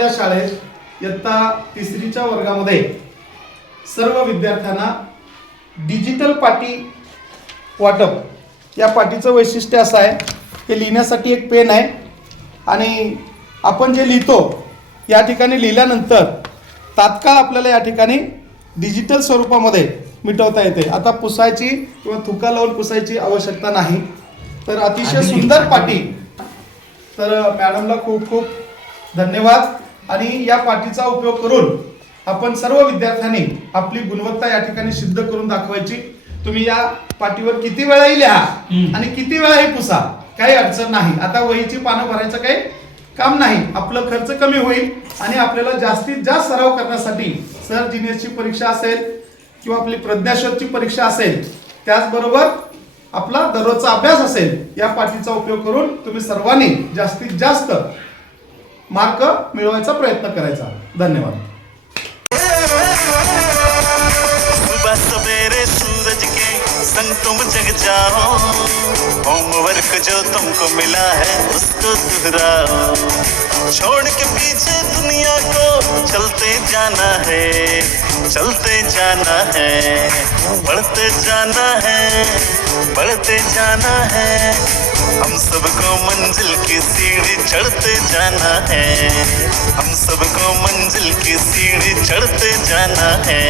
आपल्या शाळेत इयत्ता 3रीच्या वर्गामध्ये सर्व विद्यार्थ्यांना डिजिटल पाटी वाटप। या पाटीचं वैशिष्ट्य असं आहे की लिहिण्यासाठी एक पेन आहे आणि आपण जे लिहितो या ठिकाणी लिहिल्यानंतर तात्काळ आपल्याला या ठिकाणी डिजिटल स्वरूपामध्ये मिटवता येते। आता पुसायची किंवा थुका लावून पुसायची आवश्यकता नाही। तर अतिशय सुंदर पाटी। तर मॅडमला खूप खूप धन्यवाद। आणि या पाटीचा उपयोग करून आपण सर्व विद्यार्थ्यांनी आपली गुणवत्ता या ठिकाणी सिद्ध करून दाखवायची। तुम्ही या पाटीवर किती वेळाही लिहा आणि किती वेळाही पुसा, काही अडचण नाही। आता वहीची पानं भरायचं काही काम नाही, आपलं खर्च कमी होईल आणि आपल्याला जास्तीत जास्त सराव करण्यासाठी सर जीनियसची परीक्षा असेल किंवा आपली प्रज्ञाशोधची परीक्षा असेल, त्याचबरोबर आपला दररोजचा अभ्यास असेल, या पाटीचा उपयोग करून तुम्ही सर्वांनी जास्तीत जास्त मार्क मिळवायचा प्रयत्न करायचा। धन्यवाद। सवेरे सूरज के संग तुम जग जाओ, होमवर्क जो तुमको मिला है उसको दोहराओ, छोड़ के पीछे दुनिया को चलते जाना है, चलते जाना है, बढ़ते जाना है, बढ़ते जाना है, हम सबको मंजिल की सीढ़ी चढ़ते जाना है, हम सबको मंजिल की सीढ़ी चढ़ते जाना है।